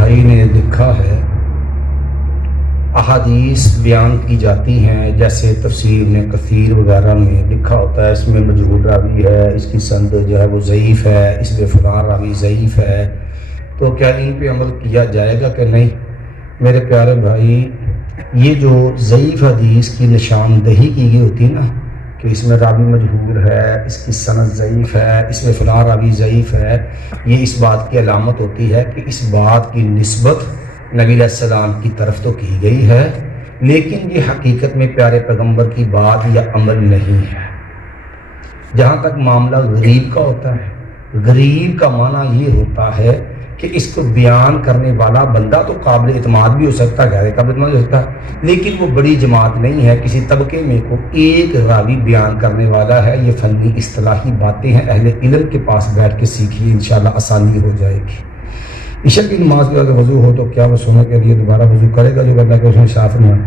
بھائی نے لکھا ہے احادیث بیان کی جاتی ہیں، جیسے تفسیر میں کثیر وغیرہ میں لکھا ہوتا ہے اس میں مجہول راوی ہے، اس کی سند جو ہے وہ ضعیف ہے، اس میں فلاں راوی ضعیف ہے، تو کیا ان پہ عمل کیا جائے گا کہ نہیں؟ میرے پیارے بھائی، یہ جو ضعیف حدیث کی نشاندہی کی گئی ہوتی ہے نا کہ اس میں راوی مجہول ہے، اس کی سند ضعیف ہے، اس میں فلاں راوی ضعیف ہے، یہ اس بات کی علامت ہوتی ہے کہ اس بات کی نسبت نبی علیہ السلام کی طرف تو کی گئی ہے، لیکن یہ حقیقت میں پیارے پیغمبر کی بات یا عمل نہیں ہے۔ جہاں تک معاملہ غریب کا ہوتا ہے، غریب کا معنی یہ ہوتا ہے کہ اس کو بیان کرنے والا بندہ تو قابل اعتماد بھی ہو سکتا ہے، غیر قابل اعتماد ہو سکتا ہے، لیکن وہ بڑی جماعت نہیں ہے، کسی طبقے میں کو ایک راوی بیان کرنے والا ہے۔ یہ فنی اصطلاحی باتیں ہیں، اہل علم کے پاس بیٹھ کے سیکھیے، انشاءاللہ آسانی ہو جائے گی۔ عشاء کی نماز کے اگر وضو ہو تو کیا وہ سونے کے لیے دوبارہ وضو کرے گا؟ جو اللہ کے اس میں شاف نہیں ہے،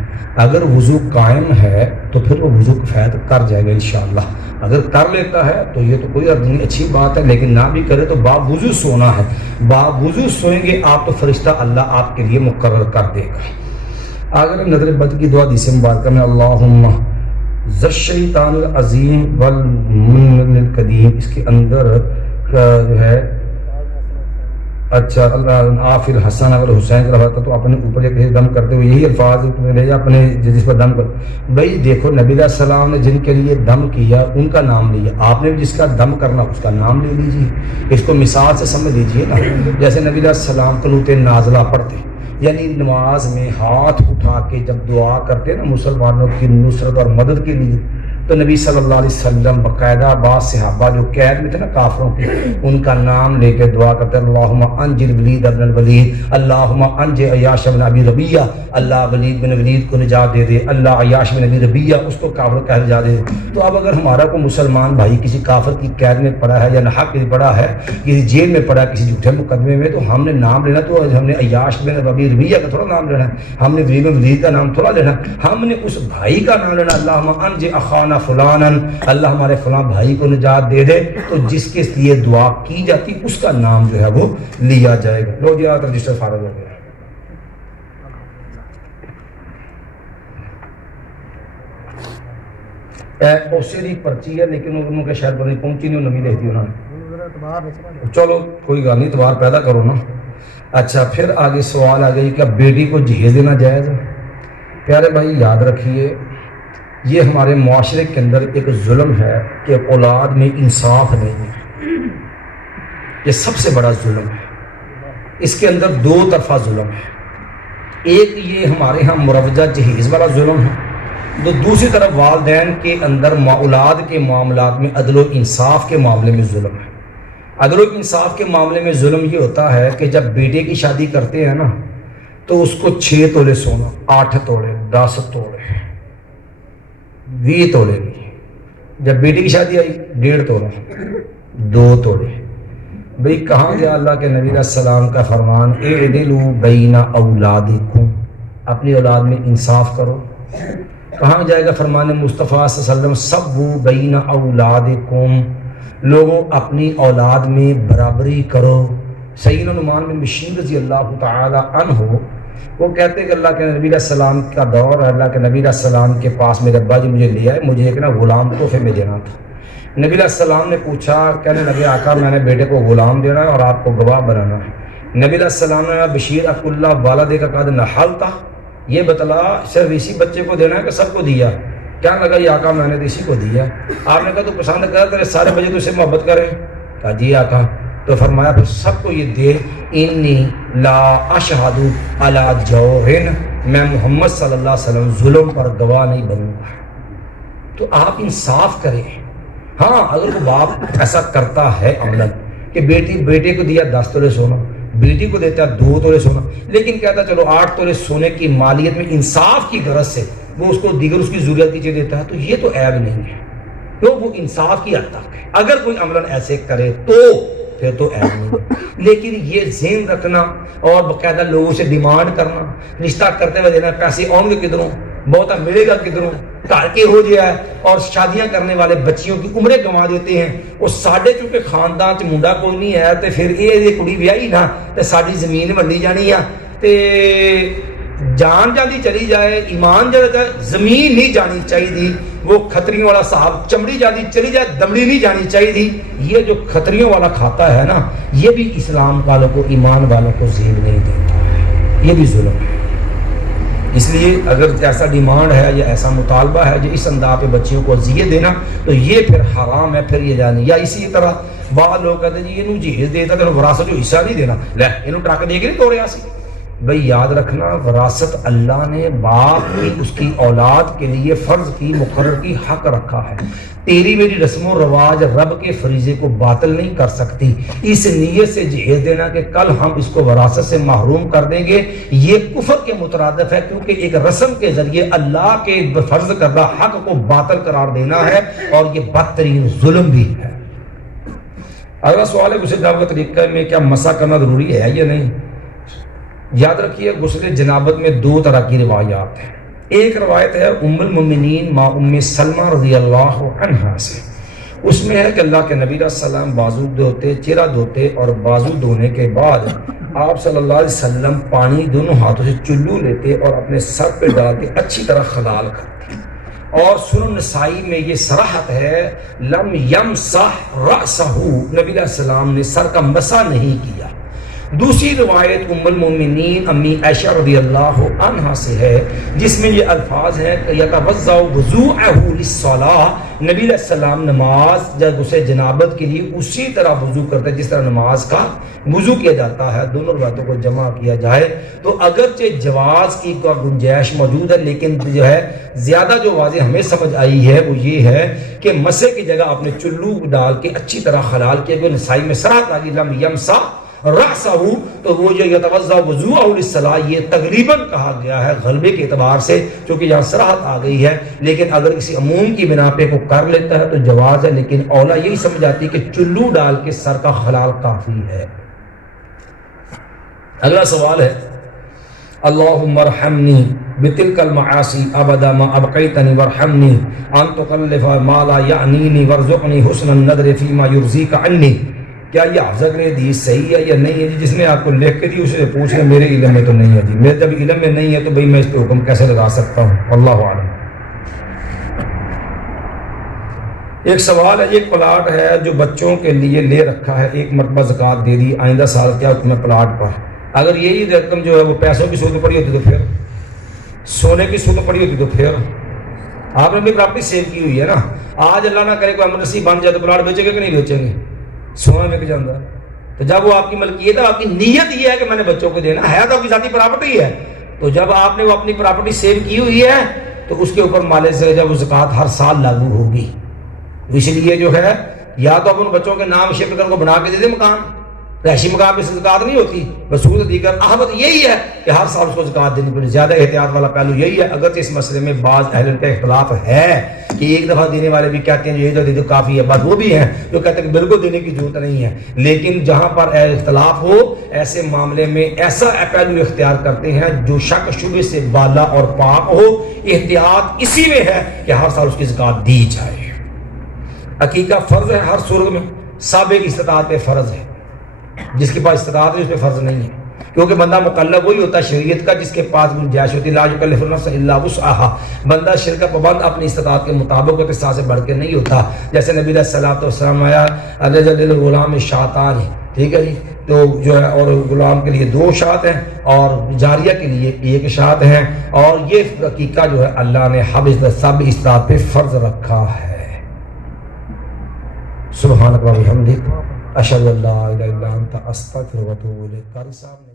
اگر وضو قائم ہے تو پھر وہ وضو کفایت کر جائے گا انشاءاللہ۔ اگر کر لیتا ہے تو یہ تو کوئی عرض نہیں، اچھی بات ہے، لیکن نہ بھی کرے تو باوضو سونا ہے۔ باوضو سوئیں گے آپ تو فرشتہ اللہ آپ کے لیے مقرر کر دے گا۔ اگر نظر بد کی دعا حدیث مبارکہ میں اللہم ذ الشیطان العظیم والمن القدیم، اس کے اندر جو ہے اچھا اللہ آف الحسن، اگر حسین کا رہتا تو اپنے اوپر ایک دم کرتے ہوئے یہی الفاظ لے جا اپنے جس پر دم کر۔ بھائی دیکھو نبی علیہ السلام نے جن کے لیے دم کیا ان کا نام لیا، آپ نے جس کا دم کرنا اس کا نام لے لیجیے، اس کو مثال سے سمجھ لیجیے نا۔ جیسے نبی علیہ السلام قنوت نازلہ پڑھتے، یعنی نماز میں ہاتھ اٹھا کے جب دعا کرتے نا مسلمانوں کی نصرت اور مدد کے لیے، تو نبی صلی اللہ علیہ وسلم باقاعدہ بعض صحابہ جو قید میں تھے نا کافروں کے، ان کا نام لے کے دعا کرتے ہیں اللہم انجِ الولید ابن الولید، اللہم انجِ عیاش بن ابی ربیہ، اللہ ولید بن ولید کو نجات دے دے، اللہ عیاش بن ابی ربیہ اس کو کافر کا نجات دے دے۔ تو اب اگر ہمارا کوئی مسلمان بھائی کسی کافر کی قید میں پڑا ہے یا نحق میں پڑا ہے، کسی جیل میں پڑا ہے کسی جھوٹے مقدمے میں، تو ہم نے نام لینا، تو ہم نے عیاش بن ابی ربیہ کا تھوڑا نام لینا ہے، ہم نے ولید بن ولید کا نام تھوڑا لینا، ہم نے اس بھائی کا نام لینا اللہم انجِ اخانا فلانا، اللہ ہمارے فلاں بھائی کو نجات دے دے، تو جس کے لیے دعا کی جاتی اس کا نام جو ہے وہ لیا جائے گا۔ لو جی آج رجسٹر فارغ ہو گیا۔ اوسری پرچی ہے لیکن انہوں کے شاید نہیں پہنچی نہیں، نمی لکھ دی انہوں نے، چلو کوئی گل نہیں، تبار پیدا کرو نا۔ اچھا پھر آگے سوال آ گئی کہ بیٹی کو جہیز دینا جائز ہے؟ پیارے بھائی یاد رکھیے، یہ ہمارے معاشرے کے اندر ایک ظلم ہے کہ اولاد میں انصاف نہیں ہے، یہ سب سے بڑا ظلم ہے۔ اس کے اندر دو طرفہ ظلم ہے، ایک یہ ہمارے ہاں مروجہ جہیز والا ظلم ہے، تو دوسری طرف والدین کے اندر اولاد کے معاملات میں عدل و انصاف کے معاملے میں ظلم ہے۔ عدل و انصاف کے معاملے میں ظلم یہ ہوتا ہے کہ جب بیٹے کی شادی کرتے ہیں نا تو اس کو 6 تولے سونا، 8 تولے، 10 تولے، 20 تولے کی، جب بیٹی کی شادی آئی 1.5 تولہ، 2 تولے۔ بھئی کہاں گیا اللہ کے نبی علیہ السلام کا فرمان اعدلوا بین اولادکم، اپنی اولاد میں انصاف کرو؟ کہاں جائے گا فرمان مصطفیٰ صلی اللہ علیہ وسلم سبوا بین اولادکم، لوگوں اپنی اولاد میں برابری کرو۔ سیدنا نعمان بن بشیر رضی اللہ تعالی عنہ وہ کہتے ہیں کہ اللہ کے نبی علیہ السلام کا دور ہے، اللہ کے نبی علیہ السلام کے پاس میرے ابا جی مجھے لیا ہے، مجھے ایک نا غلام تحفے میں دینا تھا۔ نبی علیہ السلام نے پوچھا، کہنے لگے آقا میں نے بیٹے کو غلام دینا ہے اور آپ کو گواہ بنانا ہے۔ نبی علیہ السلام نے بشیر اک اللہ والدے کا قد نحلتا، یہ بتلا صرف اسی بچے کو دینا ہے کہ سب کو دیا؟ کیا لگا یہ آقا میں نے تو اسی کو دیا۔ آپ نے کہا تو پسند کر تیرے سارے بچے تو اس سے محبت کریں؟ کہا جی آقا۔ تو فرمایا پھر سب کو یہ دے، انی لا اشہد علی جور، میں محمد صلی اللہ علیہ وسلم ظلم پر گواہ نہیں بنوں گا۔ تو آپ انصاف کریں۔ ہاں اگر وہ باپ ایسا کرتا ہے عملاً کہ بیٹے کو دیا 10 تولے سونا، بیٹی کو دیتا ہے 2 تولے سونا، لیکن کہتا چلو 8 تولے سونے کی مالیت میں انصاف کی غرض سے وہ اس کو دیگر اس کی ضرورت کی چیز دیتا ہے، تو یہ تو عیب نہیں ہے، تو وہ انصاف کی حد تک ہے۔ اگر کوئی عملاً ایسے کرے تو پھر تو عیب نہیں ہے، لیکن یہ ذہن رکھنا اور باقاعدہ لوگوں سے ڈیمانڈ کرنا، رشتہ کرتے ہوئے دینا، پیسے آؤں گے کدھروں، بہت ملے گا کدھروں، گھر کے ہو جائے اور شادیاں کرنے والے بچیوں کی عمریں گنوا دیتے ہیں. وہ ساڈے چونکہ خاندان چ منڈا کوئی نہیں ہے تے پھر یہ کڑی ویائی نا تے ساری زمین ونڈی جانی آ تے جان جاندی چلی جائے, ایمان جائے, زمین نہیں جانی چاہیے. وہ کھتریوں والا صاحب چمڑی جاتی چلی جائے, دمڑی نہیں جانی چاہیے. یہ جو کھتریوں والا کھاتا ہے نا, یہ بھی اسلام والوں کو, ایمان والوں کو زیب نہیں دیتا ہے, یہ بھی ظلم ہے. اس لیے اگر ایسا ڈیمانڈ ہے یا ایسا مطالبہ ہے جو اس انداز پہ بچیوں کو اذیت دینا, تو یہ پھر حرام ہے. پھر یہ جانی یا اسی طرح بعض لوگ کہتے ہیں جی یہ جہیز دیتا تو وراثت جو حصہ نہیں دینا, لے یہ ٹرک دے کے نہیں توڑیا سی. بھئی یاد رکھنا, وراثت اللہ نے باپ کی اس کی اولاد کے لیے فرض کی, مقرر کی, حق رکھا ہے. تیری میری رسم و رواج رب کے فریضے کو باطل نہیں کر سکتی. اس نیت سے جہیز دینا کہ کل ہم اس کو وراثت سے محروم کر دیں گے, یہ کفر کے مترادف ہے, کیونکہ ایک رسم کے ذریعے اللہ کے فرض کردہ حق کو باطل قرار دینا ہے, اور یہ بدترین ظلم بھی ہے. اگلا سوال ہے غسل جنابت کا طریقہ میں کیا مسح کرنا ضروری ہے یا نہیں؟ یاد رکھیے غسل جنابت میں دو طرح کی روایات ہیں. ایک روایت ہے ام المؤمنین ماں ام سلمہ رضی اللہ عنہا سے. اس میں ہے کہ اللہ کے نبی علیہ السلام بازو دھوتے, چہرہ دھوتے, اور بازو دھونے کے بعد آپ صلی اللہ علیہ وسلم پانی دونوں ہاتھوں سے چلو لیتے اور اپنے سر پہ ڈال کے اچھی طرح خلال کرتے. اور سنن نسائی میں یہ صراحت ہے لم یمسح رأسہ, نبی علیہ السلام نے سر کا مسح نہیں کیا. دوسری روایت ام المؤمنین امی عائشہ رضی اللہ عنہا سے ہے, جس میں یہ الفاظ ہیں کہ یتوضأ وضوءہ للصلاۃ, نبی علیہ السلام نماز جب غسل جنابت کے لیے اسی طرح وضو کرتے جس طرح نماز کا وضو کیا جاتا ہے. دونوں روایتوں کو جمع کیا جائے تو اگرچہ جواز کی گنجائش موجود ہے, لیکن جو ہے زیادہ جو واضح ہمیں سمجھ آئی ہے وہ یہ ہے کہ مسح کی جگہ آپ نے چلو ڈال کے اچھی طرح خلال کیا. جو نسائی میں صراحت آ گئی لم یمسح رأسہ, تو وہ جو یتوضأ وضوءہ للصلاۃ یہ تقریباً کہا گیا ہے غلبے کے اعتبار سے, چونکہ یہاں صراحت آ گئی ہے. لیکن اگر کسی عموم کی بنا پہ کو کر لیتا ہے تو جواز ہے, لیکن اولا یہی سمجھ آتی کہ چلو ڈال کے سر کا خلال کافی ہے. اگلا سوال ہے اللہم ارحمنی بتلک المعاصی ابدا ما ابقیتنی وارحمنی ان تکلف ما لا یعنینی وارزقنی حسن النظر فیما یرضیک عنی. کیا یہ حافظہ کے لیے حدیث صحیح ہے یا نہیں ہے؟ جس نے آپ کو لکھ کے دی اسے پوچھ لیں, میرے علم میں تو نہیں ہے جی. میرے جب علم میں نہیں ہے تو بھئی میں اس پہ حکم کیسے لگا سکتا ہوں؟ اللہ عالم. ایک سوال ہے, ایک پلاٹ ہے جو بچوں کے لیے لے رکھا ہے, ایک مرتبہ زکوٰۃ دے دی, آئندہ سال کیا حکم ہے پلاٹ پر؟ اگر یہی رقم جو ہے وہ پیسوں کی سود پڑی ہوتی تو پھر, سونے کی سود پڑی ہوتی تو پھر آپ نے اپنی پراپرٹی سیو کی ہوئی ہے نا. آج اللہ نہ کرے کوئی ایمرجنسی بن جائے تو پلاٹ بیچیں گے کہ نہیں بیچیں گے؟ سونا بک جاتا ہے. تو جب وہ آپ کی ملکیت ہے, آپ کی نیت یہ ہے کہ میں نے بچوں کو دینا ہے, تو آپ کی ذاتی پراپرٹی ہے, تو جب آپ نے وہ اپنی پراپرٹی سیو کی ہوئی ہے تو اس کے اوپر مالے سے جب وہ زکوٰۃ ہر سال لاگو ہوگی. اس لیے جو ہے یا تو اپنے بچوں کے نام شفٹ کر کو بنا کے دے دے مکان, رہائشی مقام پہ زکوٰۃ نہیں ہوتی. بسود دیگر احمد یہی ہے کہ ہر سال اس کو زکوٰۃ دینی پڑے. زیادہ احتیاط والا پہلو یہی ہے. اگرچہ اس مسئلے میں بعض اہل کا اختلاف ہے کہ ایک دفعہ دینے والے بھی کہتے ہیں یہ دے دو کافی ہے, بعض وہ بھی ہیں جو کہتے ہیں کہ بالکل دینے کی ضرورت نہیں ہے. لیکن جہاں پر اختلاف ہو ایسے معاملے میں ایسا پہلو اختیار کرتے ہیں جو شک شبے سے بالا اور پاک ہو. احتیاط اسی میں ہے کہ ہر سال اس کی زکوٰۃ دی جائے. عقیقہ فرض ہے ہر سرگ میں, سابق استطاعت پہ فرض ہے. جس کے پاس استطاعت ہے اس پہ فرض نہیں ہے, کیونکہ بندہ مکلف وہی ہوتا ہے شریعت کا جس کے پاس گنجائش ہوتی ہے. لا یکلف نفسا الا وسعها, بندہ شرک کا پابند اپنی استطاعت کے مطابق ہوتا ہے, ساتھ سے بڑھ کے نہیں ہوتا. جیسے نبی علیہ الصلوۃ والسلام آیا للغلام شاتان, ٹھیک ہے جی, تو جو ہے اور غلام کے لیے 2 شات ہیں اور جاریہ کے لیے 1 شات ہیں. اور یہ عقیقہ جو ہے اللہ نے سب استطاعت پہ فرض رکھا ہے. سبحانک اللہم و بحمدک اشہد ان لا الہ الا انت استغفرک و اتوب الیک. قاری صاحب